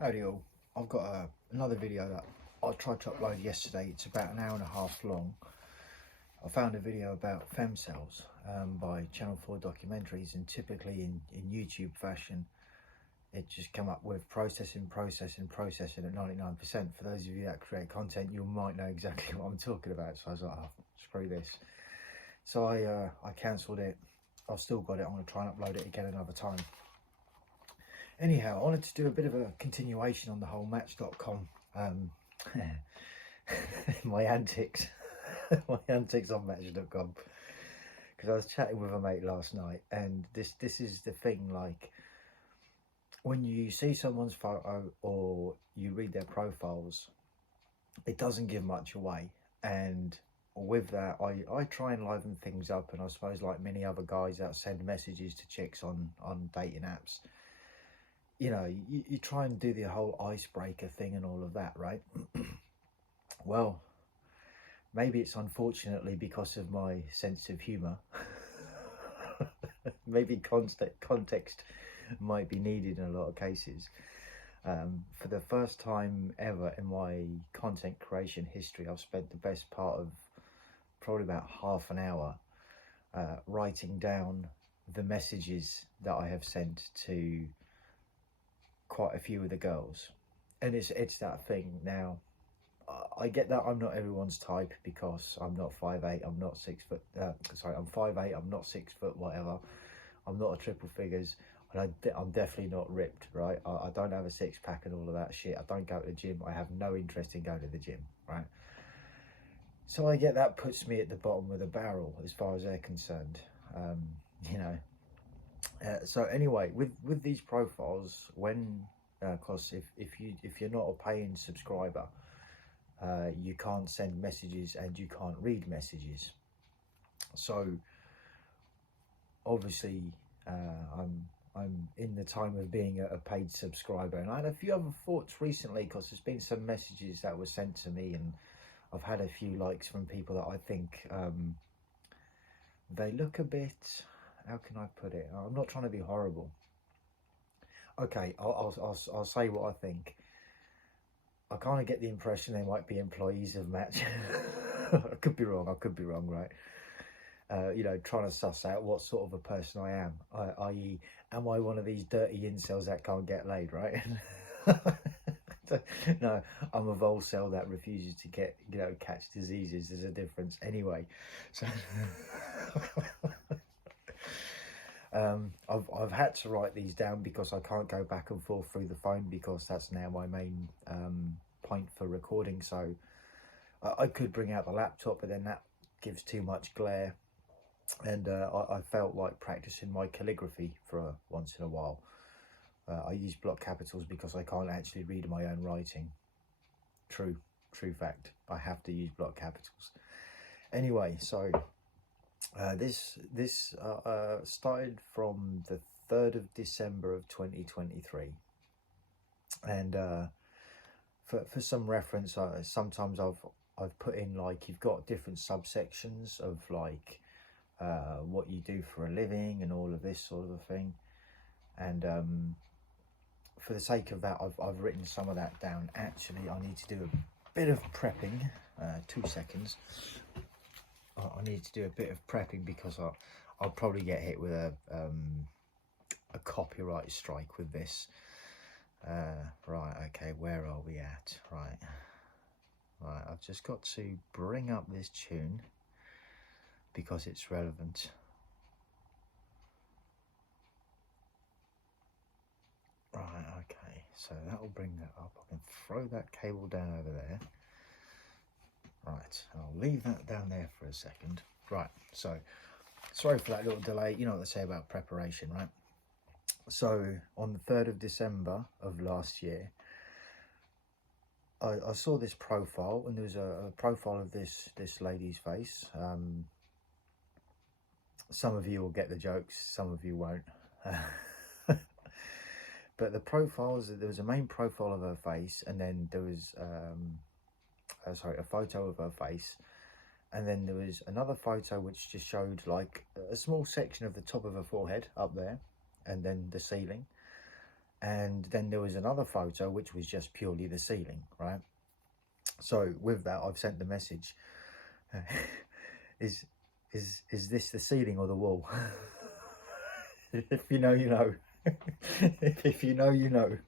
Howdy all. I've got another video that I tried to upload yesterday. It's about an hour and a half long. I found a video about femcells by Channel 4 documentaries, and typically in YouTube fashion it just come up with processing at 99%. For those of you that create content, you might know exactly what I'm talking about. So I was like, oh, screw this. So I cancelled it. I've still got it. I'm going to try and upload it again another time. Anyhow, I wanted to do a bit of a continuation on the whole Match.com, my antics, my antics on Match.com, because I was chatting with a mate last night, and this is the thing, like, when you see someone's photo or you read their profiles, it doesn't give much away, and with that, I try and liven things up, and I suppose like many other guys that send messages to chicks on dating apps, you know, you try and do the whole icebreaker thing and all of that, right? Well, maybe it's unfortunately because of my sense of humour. Maybe context might be needed in a lot of cases. For the first time ever in my content creation history, I've spent the best part of probably about half an hour writing down the messages that I have sent to quite a few of the girls. And it's that thing. Now, I get that I'm not everyone's type because I'm not 5'8", I'm not 6 foot, I'm 5'8", I'm not 6 foot, whatever. I'm not a triple figures, and I'm definitely not ripped, right? I don't have a six pack and all of that shit. I don't go to the gym. I have no interest in going to the gym, right? So I get that puts me at the bottom of the barrel as far as they're concerned, you know. So anyway, with these profiles, when because if you're not a paying subscriber, you can't send messages and you can't read messages. So obviously I'm in the time of being a paid subscriber, and I had a few other thoughts recently because there's been some messages that were sent to me, and I've had a few likes from people that I think they look a bit, how can I put it? I'm not trying to be horrible. Okay, I'll say what I think. I kind of get the impression they might be employees of Match. I could be wrong, right? You know, trying to suss out what sort of a person I am, i.e. am I one of these dirty incels that can't get laid, right? No, I'm a volcel that refuses to get, you know, catch diseases. There's a difference anyway. So I've had to write these down because I can't go back and forth through the phone, because that's now my main point for recording. So I could bring out the laptop, but then that gives too much glare, and I felt like practicing my calligraphy for once in a while. I use block capitals because I can't actually read my own writing. True fact. I have to use block capitals. Anyway, so this started from the 3rd of December of 2023, and for some reference, sometimes I've put in, like, you've got different subsections of like what you do for a living and all of this sort of a thing, and for the sake of that, I've written some of that down. Actually, I need to do a bit of prepping. 2 seconds. I need to do a bit of prepping because I'll probably get hit with a copyright strike with this. Right, okay, where are we at? Right, I've just got to bring up this tune because it's relevant. Right, okay, so that will bring that up. I can throw that cable down over there. Right, I'll leave that down there for a second. Right, so sorry for that little delay. You know what they say about preparation, right? So on the 3rd of December of last year, I saw this profile, and there was a profile of this lady's face. Some of you will get the jokes, some of you won't. But the profiles, there was a main profile of her face, and then there was a photo of her face, and then there was another photo which just showed like a small section of the top of her forehead up there, and then the ceiling, And then there was another photo which was just purely the ceiling, right? So with that, I've sent the message. is is this the ceiling or the wall? If you know, you know. If you know, you know.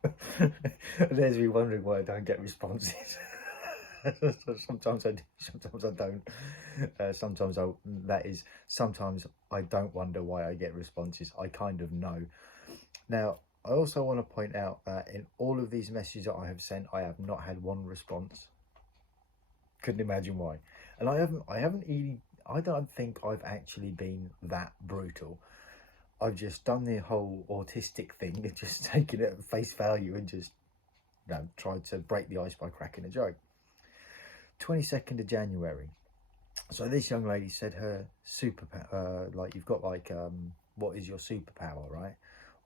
There's me wondering why I don't get responses. Sometimes I do, sometimes I don't. Sometimes I don't wonder why I get responses. I kind of know. Now, I also want to point out that in all of these messages that I have sent, I have not had one response. Couldn't imagine why. And I don't think I've actually been that brutal. I've just done the whole autistic thing and just taken it at face value and just, tried to break the ice by cracking a joke. 22nd of January. So this young lady said her superpower, like you've got like, what is your superpower, right?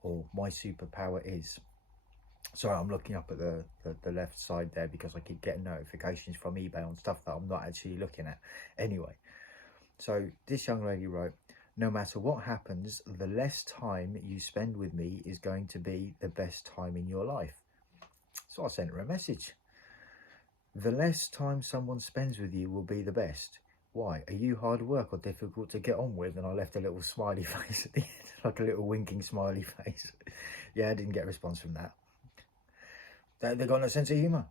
Or my superpower is. Sorry, I'm looking up at the left side there because I keep getting notifications from eBay on stuff that I'm not actually looking at. Anyway, so this young lady wrote, no matter what happens, the less time you spend with me is going to be the best time in your life. So I sent her a message. The less time someone spends with you will be the best. Why? Are you hard work or difficult to get on with? And I left a little smiley face at the end, like a little winking smiley face. Yeah, I didn't get a response from that. They got no sense of humour.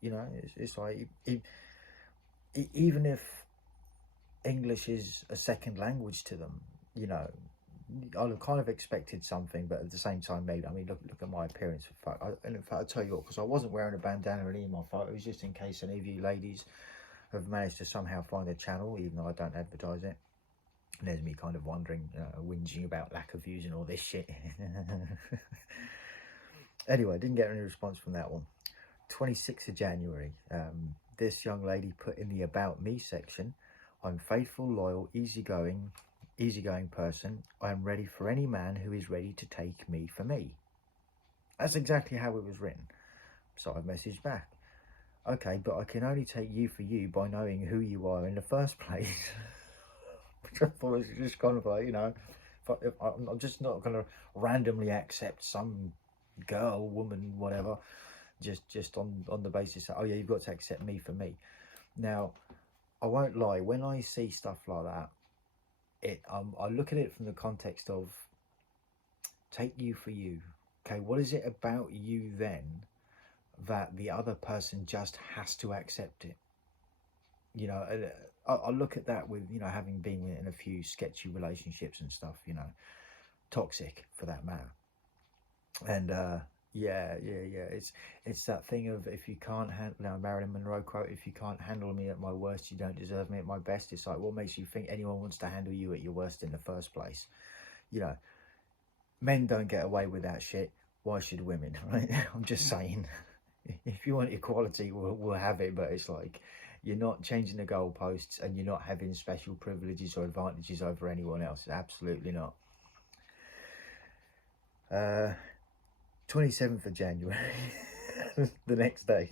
You know, it's like, even if English is a second language to them, you know, I kind of expected something, but at the same time, maybe, I mean, look at my appearance. And in fact, I'll tell you what, because I wasn't wearing a bandana or any of my photos, just in case any of you ladies have managed to somehow find the channel, even though I don't advertise it. And there's me kind of wondering, whinging about lack of views and all this shit. Anyway, I didn't get any response from that one. 26th of January, this young lady put in the About Me section, I'm faithful, loyal, easygoing person. I am ready for any man who is ready to take me for me. That's exactly how it was written. So I've messaged back. Okay, but I can only take you for you by knowing who you are in the first place. Which I thought was just kind of like, you know, I'm just not going to randomly accept some girl, woman, whatever, just on the basis that, oh yeah, you've got to accept me for me. Now, I won't lie, when I see stuff like that, I look at it from the context of take you for you. Okay, what is it about you then that the other person just has to accept it? You know, I look at that with, you know, having been in a few sketchy relationships and stuff, you know, toxic for that matter. And yeah, it's that thing of, if you can't handle, Marilyn Monroe quote, if you can't handle me at my worst, you don't deserve me at my best. It's like, what makes you think anyone wants to handle you at your worst in the first place? You know, men don't get away with that shit. Why should women, right? I'm just saying. If you want equality, we'll have it, but it's like, you're not changing the goalposts and you're not having special privileges or advantages over anyone else. Absolutely not. 27th of January, the next day.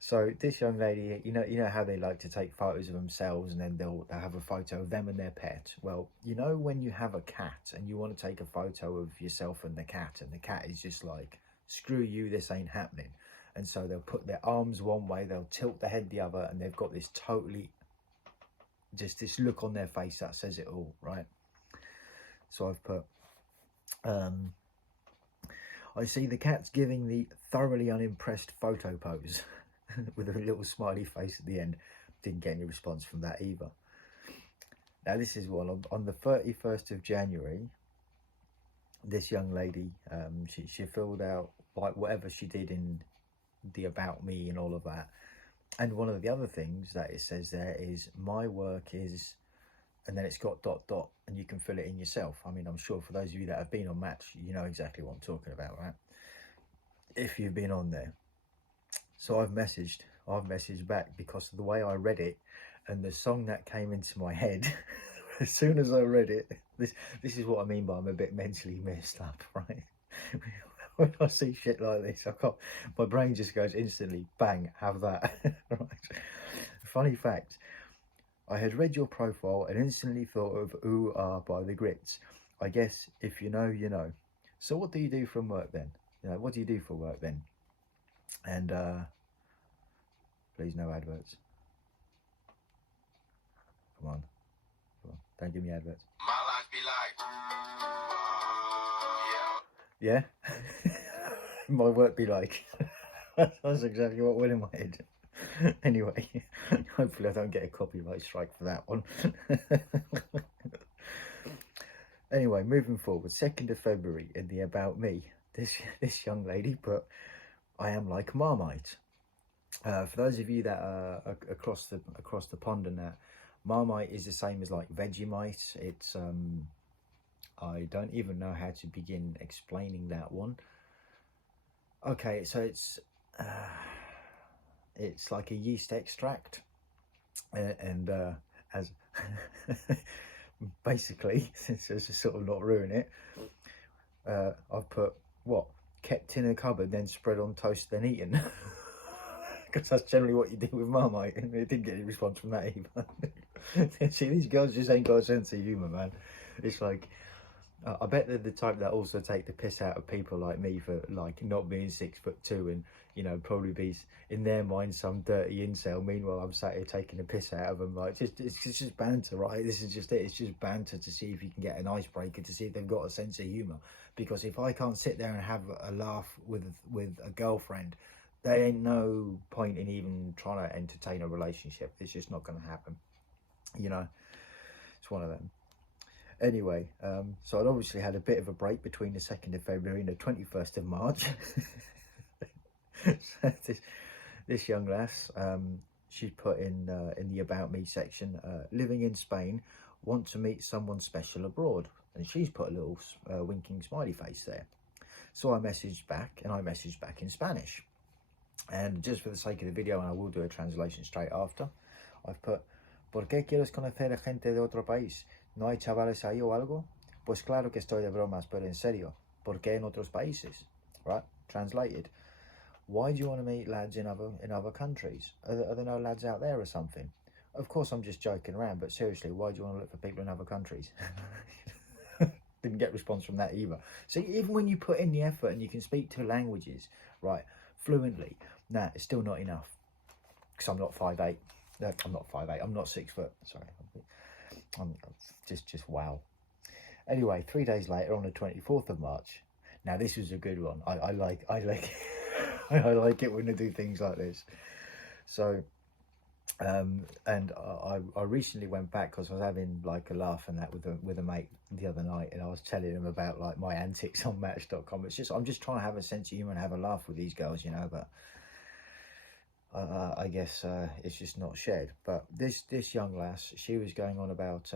So this young lady, you know how they like to take photos of themselves and then they'll have a photo of them and their pet. Well, you know, when you have a cat and you want to take a photo of yourself and the cat is just like, screw you, this ain't happening. And so they'll put their arms one way, they'll tilt the head the other, and they've got this totally, just this look on their face that says it all, right? So I've put, I see the cat's giving the thoroughly unimpressed photo pose with a little smiley face at the end. Didn't get any response from that either. Now this is one on the 31st of January. This young lady, she filled out like whatever she did in the About Me and all of that. And one of the other things that it says there is, my work is, and then it's got ... and you can fill it in yourself. I mean, I'm sure for those of you that have been on Match, you know exactly what I'm talking about, right? If you've been on there. So I've messaged back because of the way I read it and the song that came into my head. As soon as I read it, this is what I mean by I'm a bit mentally messed up, right? When I see shit like this, my brain just goes instantly, bang, have that. Right? Funny fact, I had read your profile and instantly thought of Ooh Ah by the Grits. I guess if you know, you know. So what do you do from work then? You know, what do you do for work then? And please no adverts. Come on, come on. Don't give me adverts. My life be like, yeah. My work be like. That's exactly what went in my head. Anyway, hopefully I don't get a copyright strike for that one. Anyway, moving forward, 2nd of February in the About Me, this young lady put, I am like Marmite. For those of you that are across the pond and that, Marmite is the same as like Vegemite. It's I don't even know how to begin explaining that one. Okay, so it's like a yeast extract, and as basically, to sort of not ruin it, I've put what kept in a cupboard, then spread on toast, then eaten. Because that's generally what you do with Marmite, and it didn't get any response from that either. See, these girls just ain't got a sense of humour, man. It's like, I bet they're the type that also take the piss out of people like me for like not being 6'2" and, you know, probably be in their mind some dirty incel. Meanwhile, I'm sat here taking the piss out of them. Like, it's just banter, right? This is just it. It's just banter to see if you can get an icebreaker, to see if they've got a sense of humour. Because if I can't sit there and have a laugh with a girlfriend, there ain't no point in even trying to entertain a relationship. It's just not going to happen. You know, it's one of them. Anyway, so I'd obviously had a bit of a break between the 2nd of February and the 21st of March. So this young lass, she put in the About Me section, living in Spain, want to meet someone special abroad. And she's put a little winking smiley face there. So I messaged back, and I messaged back in Spanish. And just for the sake of the video, and I will do a translation straight after, I've put, ¿Por qué quieres conocer a gente de otro país? ¿No hay chavales ahí o algo? Pues claro que estoy de bromas, pero en serio, ¿por qué en otros países? Right? Translated. Why do you want to meet lads in other countries? Are there no lads out there or something? Of course I'm just joking around, but seriously, why do you want to look for people in other countries? Didn't get response from that either. So even when you put in the effort and you can speak 2 languages, right, fluently, nah, it's still not enough. Because I'm not 5'8". No, I'm not 5'8". I'm not 6 foot. Sorry, I'm just wow. Anyway, 3 days later, on the 24th of March. Now this was a good one. I like I like it when they do things like this. So, and I recently went back because I was having like a laugh and that with a mate the other night, and I was telling him about like my antics on Match.com. It's just I'm just trying to have a sense of humour and have a laugh with these girls, you know. But I guess it's just not shared. But this young lass, she was going on about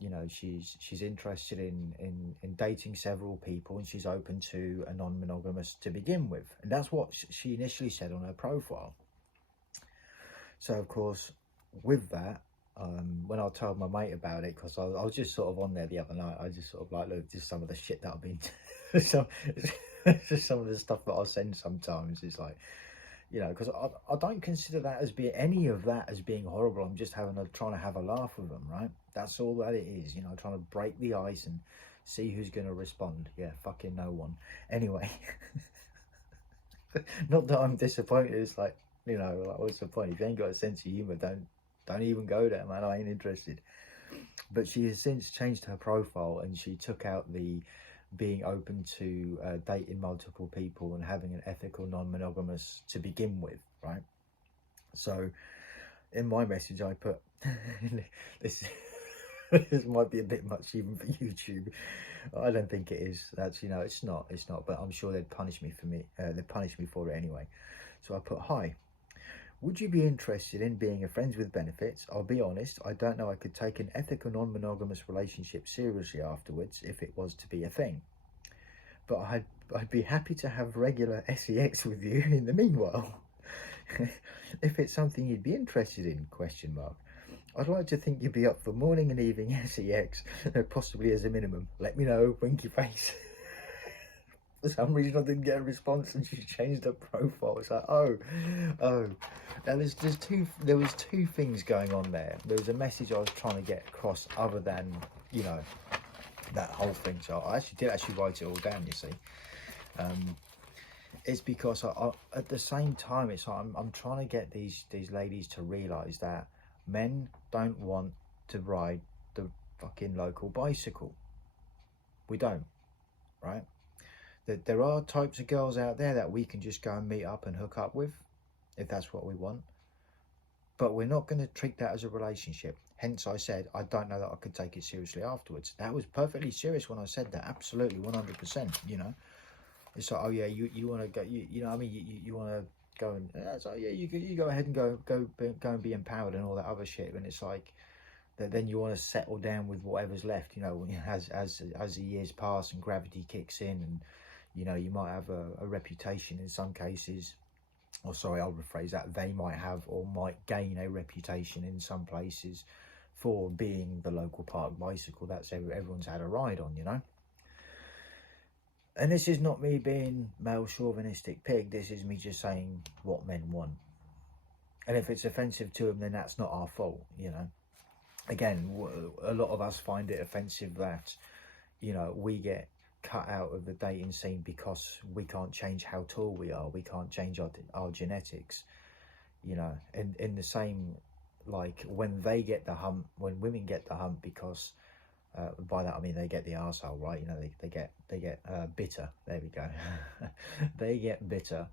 you know, she's interested in dating several people, and she's open to a non-monogamous to begin with, and that's what she initially said on her profile. So of course, with that, when I told my mate about it, because I was just sort of on there the other night, I just sort of like, look, just some of the shit that I've been just some of the stuff that I send sometimes. It's like, you know, because I don't consider that as being any of that as being horrible. I'm just trying to have a laugh with them, right? That's all that it is, you know, trying to break the ice and see who's going to respond. Yeah, fucking no one. Anyway, not that I'm disappointed. It's like, you know, like, what's the point? If you ain't got a sense of humour, don't even go there, man. I ain't interested. But she has since changed her profile, and she took out the being open to dating multiple people and having an ethical non-monogamous to begin with, right? So in my message I put this this might be a bit much even for YouTube. I don't think it is. That's, you know, it's not, but I'm sure they'd punish me for it anyway. So I put, hi, would you be interested in being a friends with benefits? I'll be honest, I don't know I could take an ethical non-monogamous relationship seriously afterwards if it was to be a thing. But I'd be happy to have regular sex with you in the meanwhile. If it's something you'd be interested in, ? I'd like to think you'd be up for morning and evening sex, possibly as a minimum. Let me know, winky face. For some reason I didn't get a response, and she changed her profile. It's like, oh. Now there was two things going on there. There was a message I was trying to get across other than, you know, that whole thing. So I did write it all down, you see. It's because at the same time, it's like I'm trying to get these ladies to realise that men don't want to ride the fucking local bicycle. We don't, right? That there are types of girls out there that we can just go and meet up and hook up with, if that's what we want. But we're not going to treat that as a relationship. Hence, I said I don't know that I could take it seriously afterwards. That was perfectly serious when I said that. Absolutely, 100%. You know. It's like, oh yeah, you want to go, you know what I mean, you want to go and, it's like, yeah, you go ahead and go and be empowered and all that other shit. And it's like, that then you want to settle down with whatever's left, you know, as the years pass and gravity kicks in, and you know, you might have a reputation in some cases, or sorry, I'll rephrase that, they might have or might gain a reputation in some places for being the local park bicycle that's everyone's had a ride on, you know. And this is not me being male chauvinistic pig, this is me just saying what men want. And if it's offensive to them, then that's not our fault, you know. Again, a lot of us find it offensive that, you know, we get cut out of the dating scene because we can't change how tall we are, we can't change our genetics, you know. And in the same, like, when they get the hump, when women get the hump because... by that I mean they get the arsehole, right? You know, they get bitter. There we go. They get bitter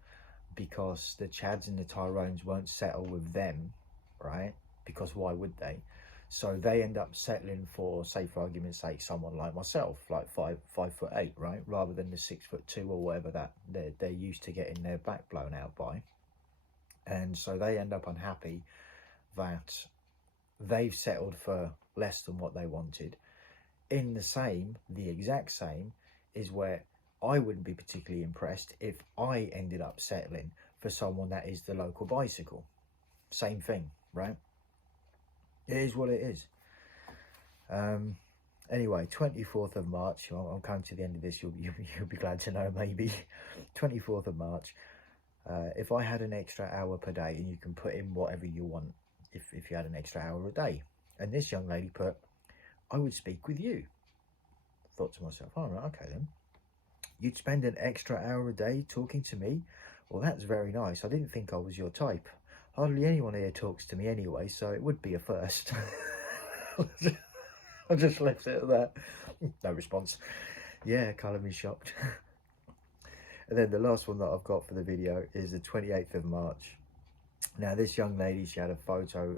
because the Chads and the Tyrones won't settle with them, right? Because why would they? So they end up settling for, say for argument's sake, someone like myself, like 5'8", right? Rather than the 6'2" or whatever that they're used to getting their back blown out by. And so they end up unhappy that they've settled for less than what they wanted. In the exact same, is where I wouldn't be particularly impressed if I ended up settling for someone that is the local bicycle. Same thing, right? It is what it is. Anyway, 24th of March, I'm coming to the end of this, you'll be glad to know maybe. 24th of March, if I had an extra hour per day, and you can put in whatever you want if you had an extra hour a day. And this young lady put, I would speak with you. Thought to myself, all right, okay then. You'd spend an extra hour a day talking to me? Well, that's very nice. I didn't think I was your type. Hardly anyone here talks to me anyway, so it would be a first. I just left it at that. No response. Yeah, colour me shocked. And then the last one that I've got for the video is the 28th of March. Now, this young lady, she had a photo,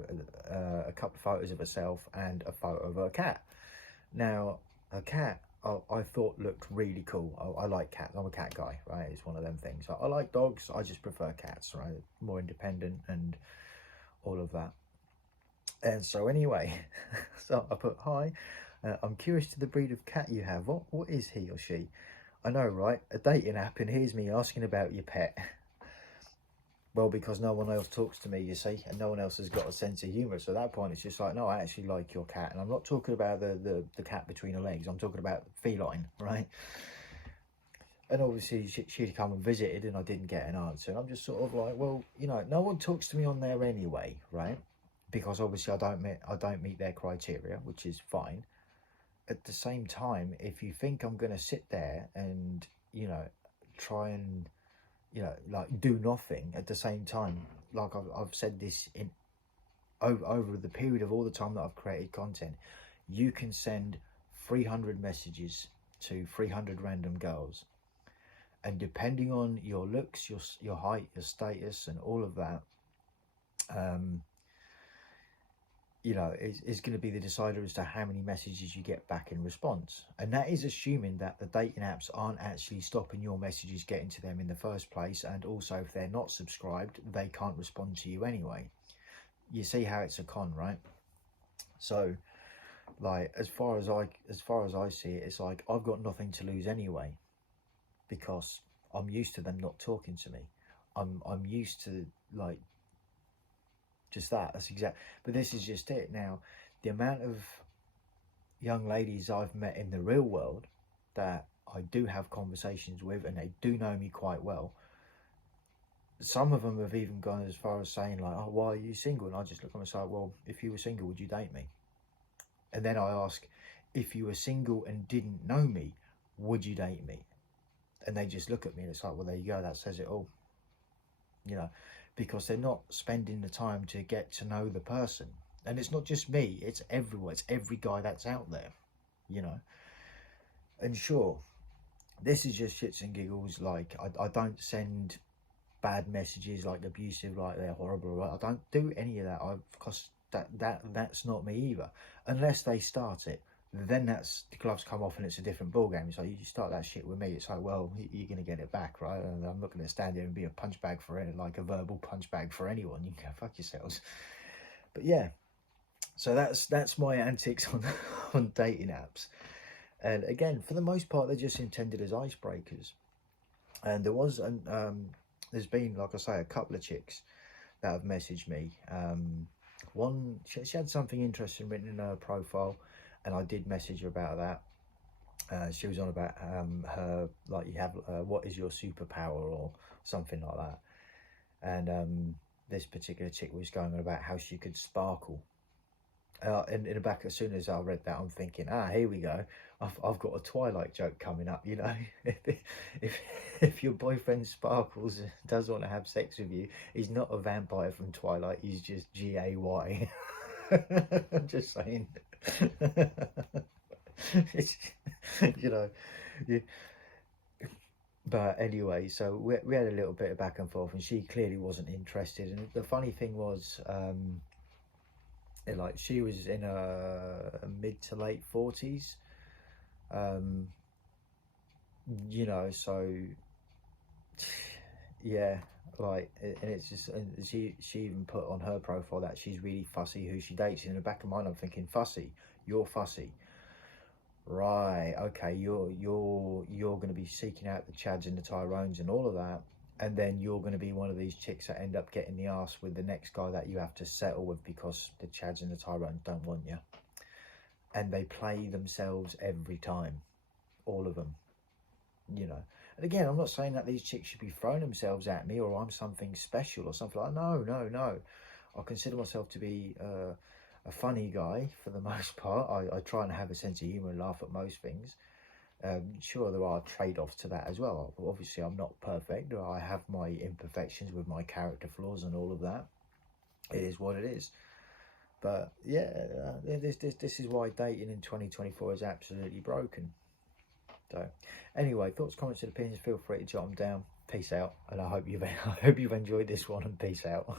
a couple of photos of herself and a photo of her cat. Now, her cat, I thought looked really cool. I like cats. I'm a cat guy, right? It's one of them things. I like dogs. I just prefer cats, right? More independent and all of that. And so anyway, so I put, hi, I'm curious to the breed of cat you have. What is he or she? I know, right? A dating app, and here's me asking about your pet. Well, because no one else talks to me, you see, and no one else has got a sense of humour. So at that point, it's just like, no, I actually like your cat. And I'm not talking about the cat between her legs. I'm talking about feline, right? And obviously, she'd come and visited, and I didn't get an answer. And I'm just sort of like, well, you know, no one talks to me on there anyway, right? Because obviously, I don't meet their criteria, which is fine. At the same time, if you think I'm going to sit there and, you know, try and, you know, like do nothing at the same time, like I've said this in over the period of all the time that I've created content, you can send 300 messages to 300 random girls, and depending on your looks, your height, your status, and all of that, you know, is going to be the decider as to how many messages you get back in response. And that is assuming that the dating apps aren't actually stopping your messages getting to them in the first place. And also, if they're not subscribed, they can't respond to you anyway. You see how it's a con, right? So, like, as far as I see it, it's like I've got nothing to lose anyway, because I'm used to them not talking to me. I'm used to, like, just that's exact. But this is just it. Now, the amount of young ladies I've met in the real world that I do have conversations with, and they do know me quite well, some of them have even gone as far as saying like, oh, why are you single? And I just look at them and say, well, if you were single, would you date me? And then I ask, if you were single and didn't know me, would you date me? And they just look at me and it's like, well, there you go, that says it all, you know, because they're not spending the time to get to know the person. And it's not just me, it's everyone, it's every guy that's out there, you know. And sure, this is just shits and giggles. Like, I don't send bad messages like abusive, like they're horrible. I don't do any of that. Because that's not me either. Unless they start it, then that's the gloves come off and it's a different ball game. So you start that shit with me, it's like, well, you're gonna get it back, right? And I'm not gonna stand there and be a punch bag for it, like a verbal punch bag for anyone. You can go fuck yourselves. But yeah, so that's my antics on on dating apps. And again, for the most part, they're just intended as icebreakers. And there's been, like I say, a couple of chicks that have messaged me. One, she had something interesting written in her profile, and I did message her about that. She was on about her, like, you have, what is your superpower or something like that. And this particular chick was going on about how she could sparkle. In the back, as soon as I read that, I'm thinking, here we go. I've got a Twilight joke coming up, you know. if your boyfriend sparkles, does want to have sex with you, he's not a vampire from Twilight. He's just gay. I'm just saying. It's, you know. You, but anyway, so we had a little bit of back and forth, and she clearly wasn't interested. And the funny thing was, like, she was in her mid to late 40s, you know, so yeah, like, and it's just, and she even put on her profile that she's really fussy who she dates. In the back of my mind, I'm thinking, fussy, you're fussy, right? Okay, you're going to be seeking out the Chads and the Tyrones and all of that, and then you're going to be one of these chicks that end up getting the arse with the next guy that you have to settle with because the Chads and the Tyrones don't want you. And they play themselves every time, all of them, you know. And again, I'm not saying that these chicks should be throwing themselves at me or I'm something special or something like that. No. I consider myself to be a funny guy for the most part. I try and have a sense of humour and laugh at most things. Sure, there are trade-offs to that as well. Obviously, I'm not perfect. I have my imperfections with my character flaws and all of that. It is what it is. But yeah, this is why dating in 2024 is absolutely broken. So anyway, thoughts, comments, and opinions, feel free to jot them down. Peace out, and I hope you've enjoyed this one, and peace out.